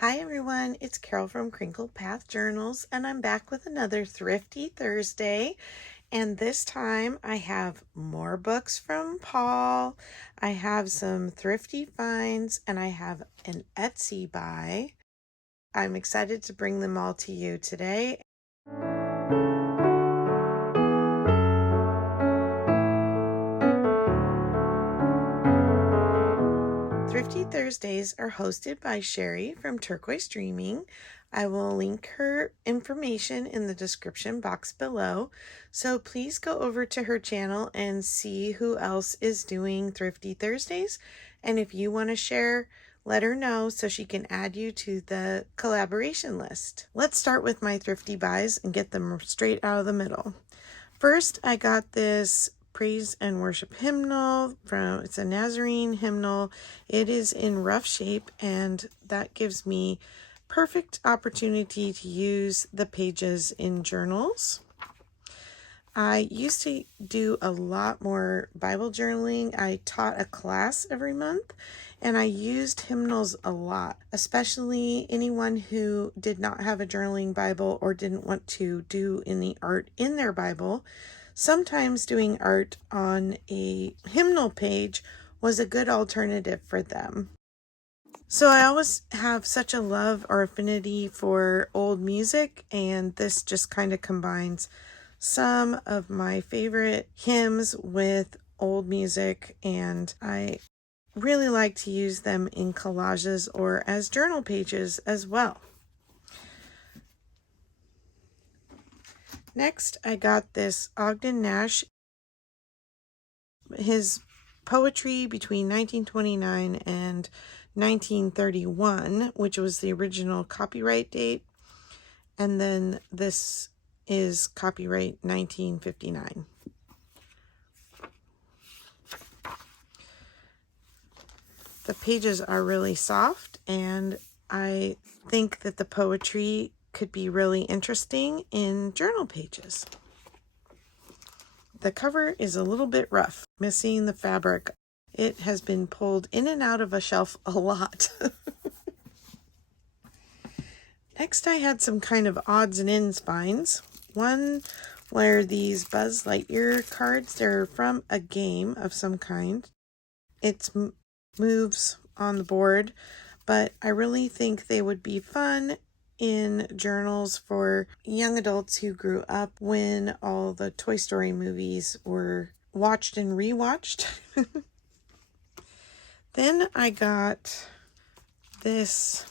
Hi everyone, it's Carol from Crinkle Path Journals, and I'm back with another Thrifty Thursday. And this time I have more books from Paul, I have some thrifty finds, and I have an Etsy buy. I'm excited to bring them all to you today. Thrifty Thursdays are hosted by Sherry from Turquoise Dreaming. I will link her information in the description box below, so please go over to her channel and see who else is doing Thrifty Thursdays. And if you want to share, let her know so she can add you to the collaboration list. Let's start with my thrifty buys and get them straight out of the middle. First, I got this praise and worship hymnal it's a Nazarene hymnal. It is in rough shape, and that gives me perfect opportunity to use the pages in journals. I used to do a lot more Bible journaling. I taught a class every month, and I used hymnals a lot, especially anyone who did not have a journaling Bible or didn't want to do any art in their Bible. Sometimes doing art on a hymnal page was a good alternative for them. So I always have such a love or affinity for old music, and this just kind of combines some of my favorite hymns with old music, and I really like to use them in collages or as journal pages as well. Next, I got this Ogden Nash, his poetry between 1929 and 1931, which was the original copyright date, and then this is copyright 1959. The pages are really soft, and I think that the poetry could be really interesting in journal pages. The cover is a little bit rough, missing the fabric. It has been pulled in and out of a shelf a lot. Next, I had some kind of odds and ends finds. One were these Buzz Lightyear cards. They're from a game of some kind. It moves on the board, but I really think they would be fun in journals for young adults who grew up when all the Toy Story movies were watched and rewatched. Then I got this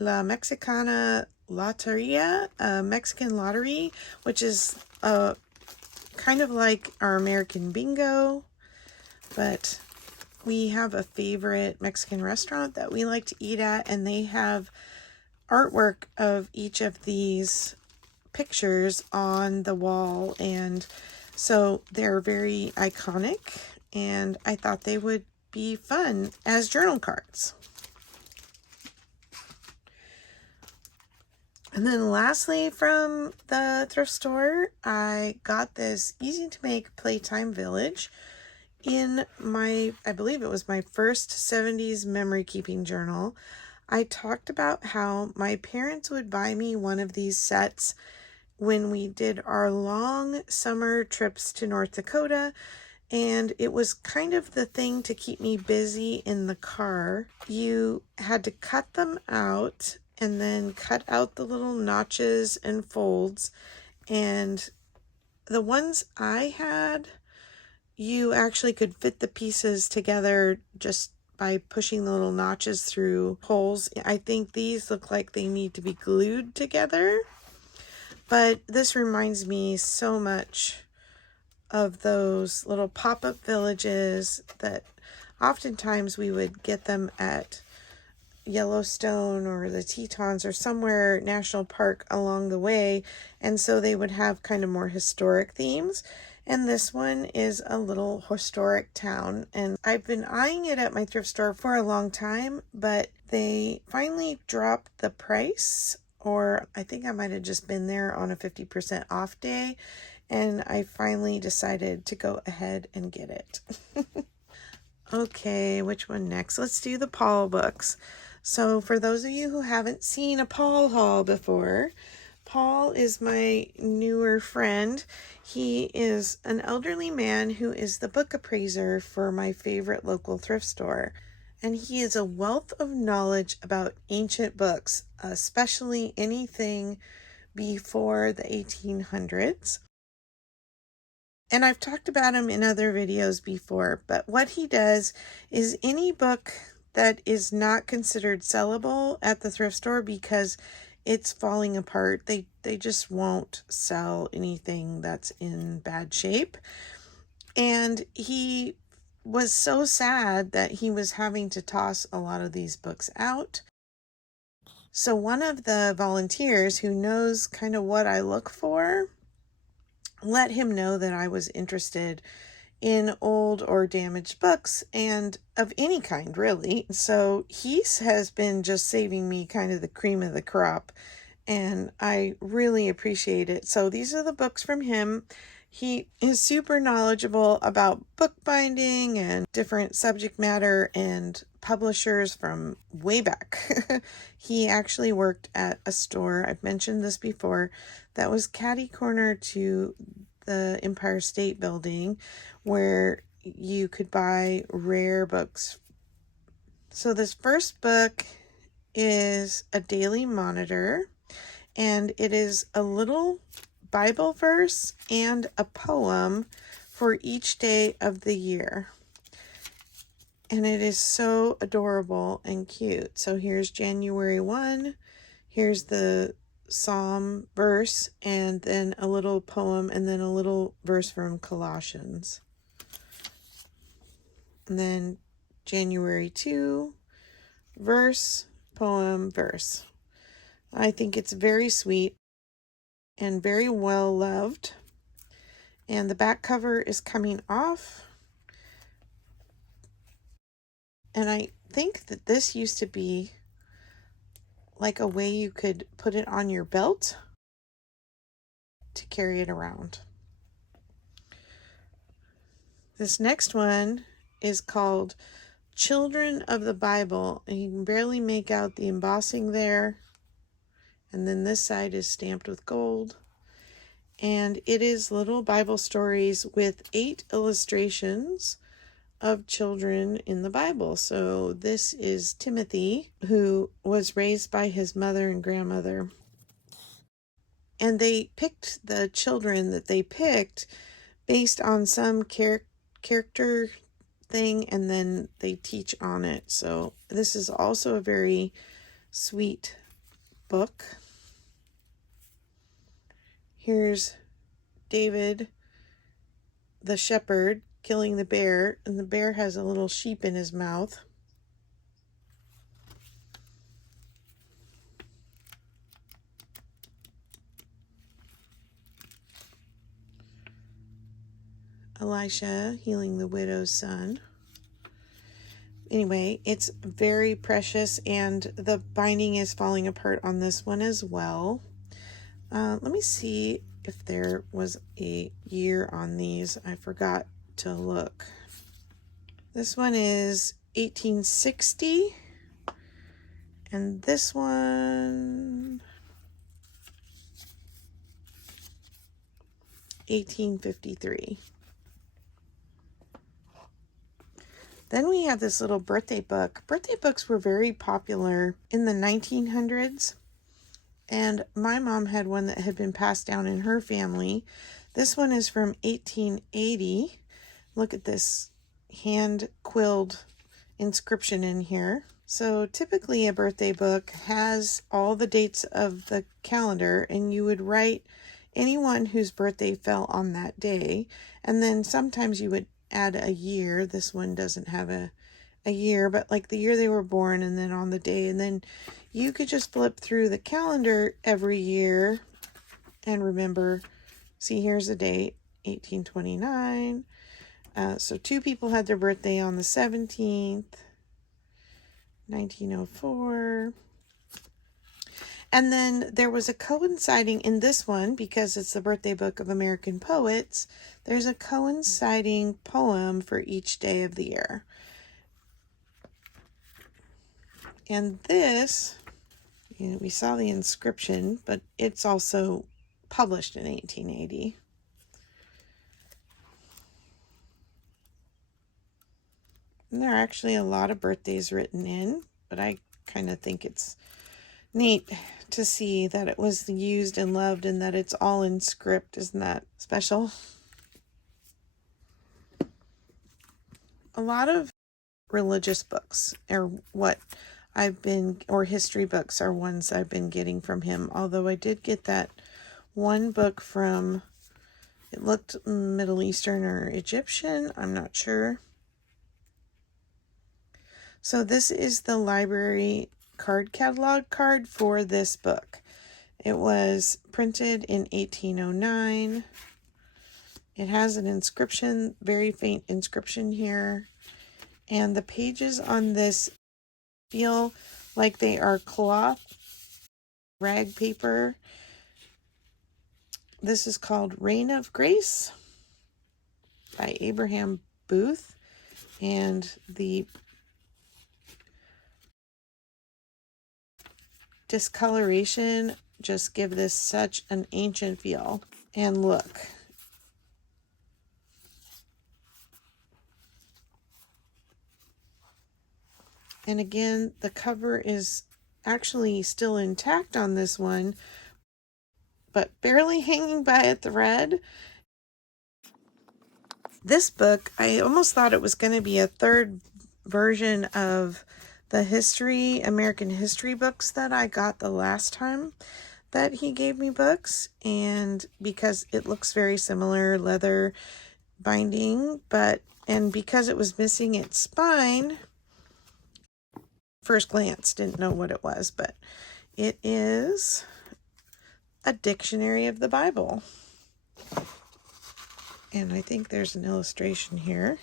La Mexicana Loteria, a Mexican lottery, which is kind of like our American bingo, but we have a favorite Mexican restaurant that we like to eat at, and they have artwork of each of these pictures on the wall, and so they're very iconic, and I thought they would be fun as journal cards. And then lastly, from the thrift store, I got this easy to make playtime village in I believe it was my first 70s memory keeping journal. I talked about how my parents would buy me one of these sets when we did our long summer trips to North Dakota, and it was kind of the thing to keep me busy in the car. You had to cut them out and then cut out the little notches and folds, and the ones I had, you actually could fit the pieces together just by pushing the little notches through holes. I think these look like they need to be glued together, but this reminds me so much of those little pop-up villages that oftentimes we would get them at Yellowstone or the Tetons or somewhere national park along the way, and so they would have kind of more historic themes. And this one is a little historic town, and I've been eyeing it at my thrift store for a long time, but they finally dropped the price, or I think I might have just been there on a 50% off day, and I finally decided to go ahead and get it. Okay, which one next? Let's do the Paul books. So for those of you who haven't seen a Paul haul before, Paul is my newer friend. He is an elderly man who is the book appraiser for my favorite local thrift store. And he is a wealth of knowledge about ancient books, especially anything before the 1800s. And I've talked about him in other videos before, but what he does is any book that is not considered sellable at the thrift store because it's falling apart, they just won't sell anything that's in bad shape. And he was so sad that he was having to toss a lot of these books out. So one of the volunteers who knows kind of what I look for let him know that I was interested in old or damaged books and of any kind, really. So he has been just saving me kind of the cream of the crop, and I really appreciate it. So these are the books from him. He is super knowledgeable about bookbinding and different subject matter and publishers from way back. He actually worked at a store, I've mentioned this before, that was catty corner to the Empire State Building, where you could buy rare books. So this first book is a daily monitor, and it is a little Bible verse and a poem for each day of the year. And it is so adorable and cute. So here's January 1. Here's the Psalm verse, and then a little poem, and then a little verse from Colossians. And then January 2, verse, poem, verse. I think it's very sweet and very well loved. And the back cover is coming off. And I think that this used to be like a way you could put it on your belt to carry it around. This next one is called Children of the Bible, and you can barely make out the embossing there. And then this side is stamped with gold. And it is little Bible stories with 8 illustrations of children in the Bible. So this is Timothy, who was raised by his mother and grandmother. And they picked the children that they picked based on some character thing, and then they teach on it. So this is also a very sweet book. Here's David, the shepherd, killing the bear, and the bear has a little sheep in his mouth. Elisha healing the widow's son. Anyway, it's very precious, and the binding is falling apart on this one as well. Let me see if there was a year on these. I forgot to look. This one is 1860, and this one 1853. Then we have this little birthday book. Birthday books were very popular in the 1900s, and my mom had one that had been passed down in her family. This one is from 1880. Look at this hand-quilled inscription in here. So typically a birthday book has all the dates of the calendar, and you would write anyone whose birthday fell on that day, and then sometimes you would add a year. This one doesn't have a year, but like the year they were born and then on the day, and then you could just flip through the calendar every year and remember, see, here's the date, 1829. So 2 people had their birthday on the 17th, 1904. And then there was a coinciding in this one, because it's the birthday book of American poets, there's a coinciding poem for each day of the year. And this, we saw the inscription, but it's also published in 1880. And there are actually a lot of birthdays written in, but I kind of think it's neat to see that it was used and loved and that it's all in script. Isn't that special? A lot of religious books or history books are ones I've been getting from him. Although I did get that one book from, it looked Middle Eastern or Egyptian, I'm not sure. So this is the library card catalog card for this book. It was printed in 1809. It has an inscription, very faint inscription here. And the pages on this feel like they are cloth rag paper. This is called Reign of Grace by Abraham Booth. And the discoloration just give this such an ancient feel. And look. And again, the cover is actually still intact on this one, but barely hanging by a thread. This book, I almost thought it was going to be a third version of the American history books that I got the last time that he gave me books. And because it looks very similar, leather binding, and because it was missing its spine, first glance didn't know what it was, but it is a dictionary of the Bible. And I think there's an illustration here.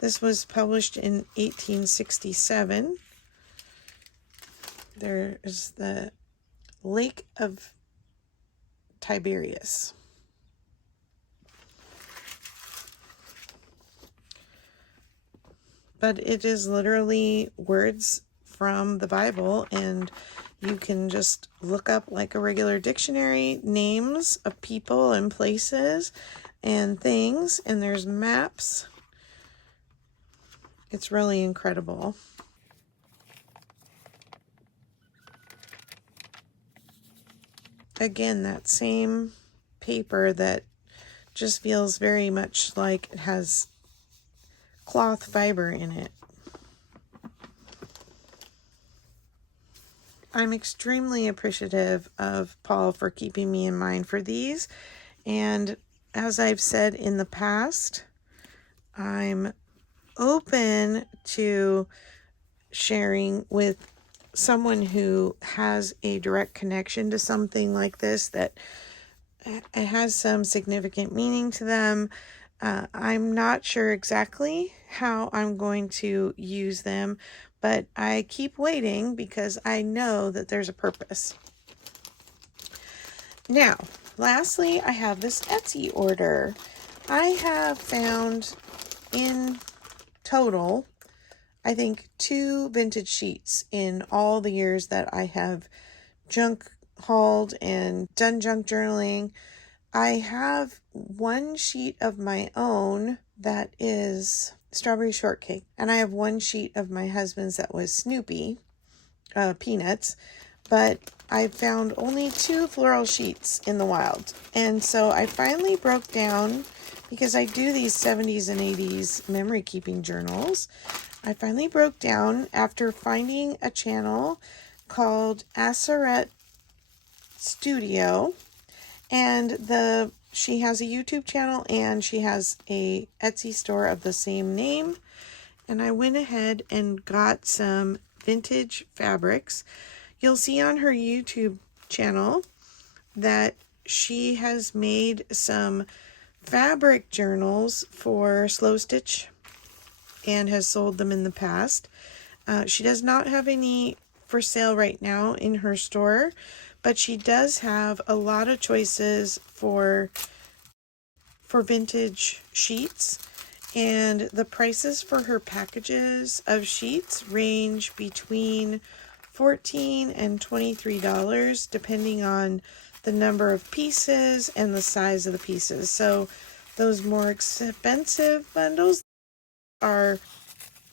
This was published in 1867. There is the Lake of Tiberias. But it is literally words from the Bible, and you can just look up like a regular dictionary, names of people and places and things, and there's maps. It's really incredible. Again, that same paper that just feels very much like it has cloth fiber in it. I'm extremely appreciative of Paul for keeping me in mind for these. And as I've said in the past, I'm open to sharing with someone who has a direct connection to something like this, that it has some significant meaning to them. I'm not sure exactly how I'm going to use them, but I keep waiting because I know that there's a purpose. Now, lastly, I have this Etsy order. I have found in total, I think, 2 vintage sheets in all the years that I have junk hauled and done junk journaling. I have 1 sheet of my own that is strawberry shortcake, and I have 1 sheet of my husband's that was Snoopy, peanuts, but I found only 2 floral sheets in the wild. And so I finally broke down, because I do these 70s and 80s memory keeping journals. I finally broke down after finding a channel called Asseret Studio, and she has a YouTube channel and she has a Etsy store of the same name. And I went ahead and got some vintage fabrics. You'll see on her YouTube channel that she has made some fabric journals for Slow Stitch and has sold them in the past. She does not have any for sale right now in her store, but she does have a lot of choices for vintage sheets, And the prices for her packages of sheets range between $14 and $23 depending on the number of pieces and the size of the pieces. So those more expensive bundles are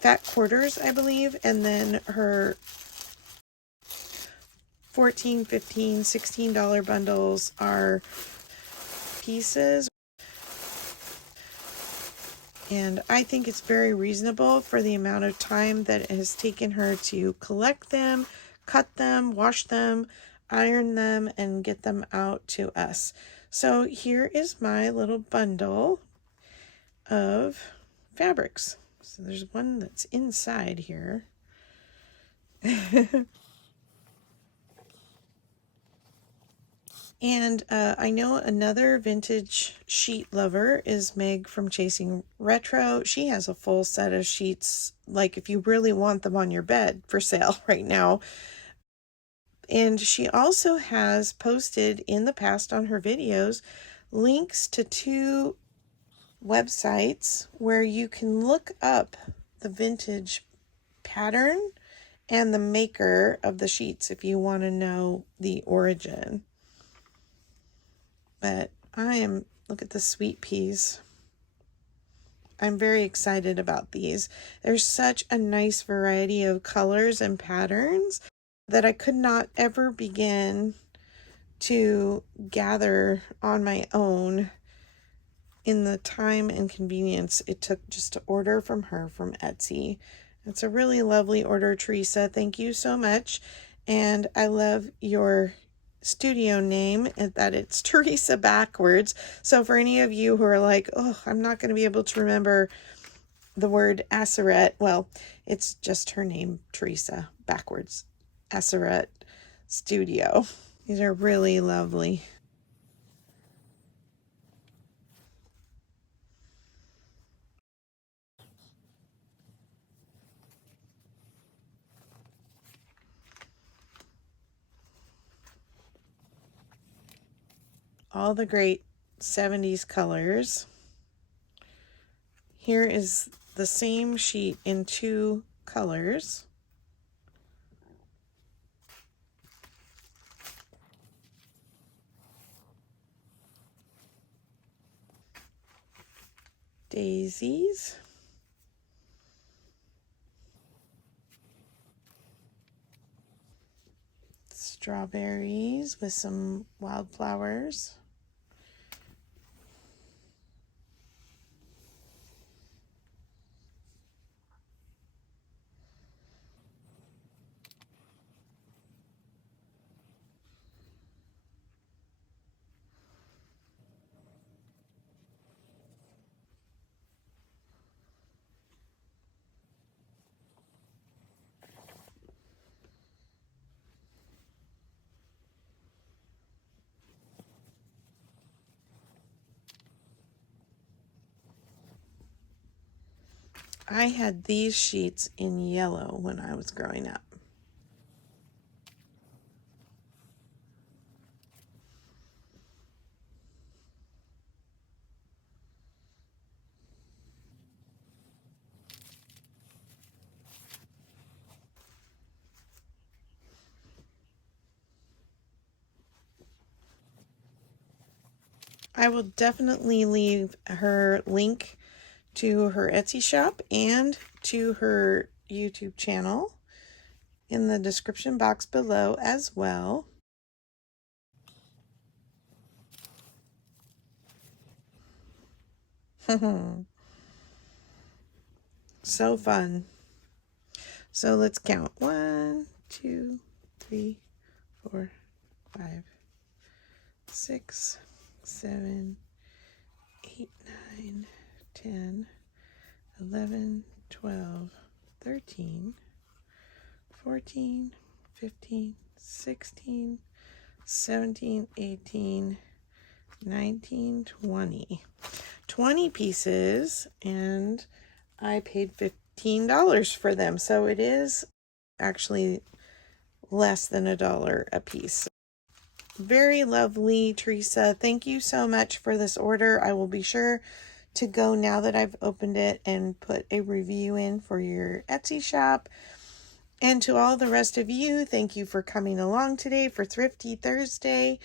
fat quarters, I believe, and then her 14, 15, $16 bundles are pieces. And I think it's very reasonable for the amount of time that it has taken her to collect them, cut them, wash them, iron them, and get them out to us. So here is my little bundle of fabrics. So there's one that's inside here. And I know another vintage sheet lover is Meg from Chasing Retro. She has a full set of sheets, like if you really want them on your bed, for sale right now. And she also has posted in the past on her videos links to 2 websites where you can look up the vintage pattern and the maker of the sheets if you want to know the origin. But look at the sweet peas. I'm very excited about these. There's such a nice variety of colors and patterns that I could not ever begin to gather on my own in the time and convenience it took just to order from her from Etsy. It's a really lovely order, Teresa. Thank you so much. And I love your studio name and that it's Teresa backwards. So for any of you who are like, oh, I'm not going to be able to remember the word Asseret, well, it's just her name, Teresa backwards. Asseret Studio. These are really lovely. All the great 70s colors. Here is the same sheet in 2 colors. Daisies. Strawberries with some wildflowers. I had these sheets in yellow when I was growing up. I will definitely leave her link to her Etsy shop and to her YouTube channel in the description box below as well. So fun. So let's count. 1, 2, 3, 4, 5, 6, 7, 8, 9, 10, 11, 12, 13, 14, 15, 16, 17, 18, 19, 20. 20 pieces, and I paid $15 for them. So it is actually less than $1 a piece. Very lovely, Teresa. Thank you so much for this order. I will be sure to go now that I've opened it and put a review in for your Etsy shop. And to all the rest of you, thank you for coming along today for Thrifty Thursday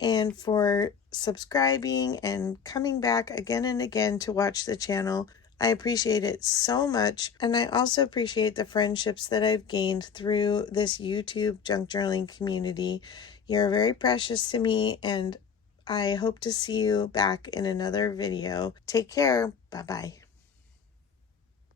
and for subscribing and coming back again and again to watch the channel. I appreciate it so much. And I also appreciate the friendships that I've gained through this YouTube junk journaling community. You're very precious to me, and I hope to see you back in another video. Take care. Bye-bye.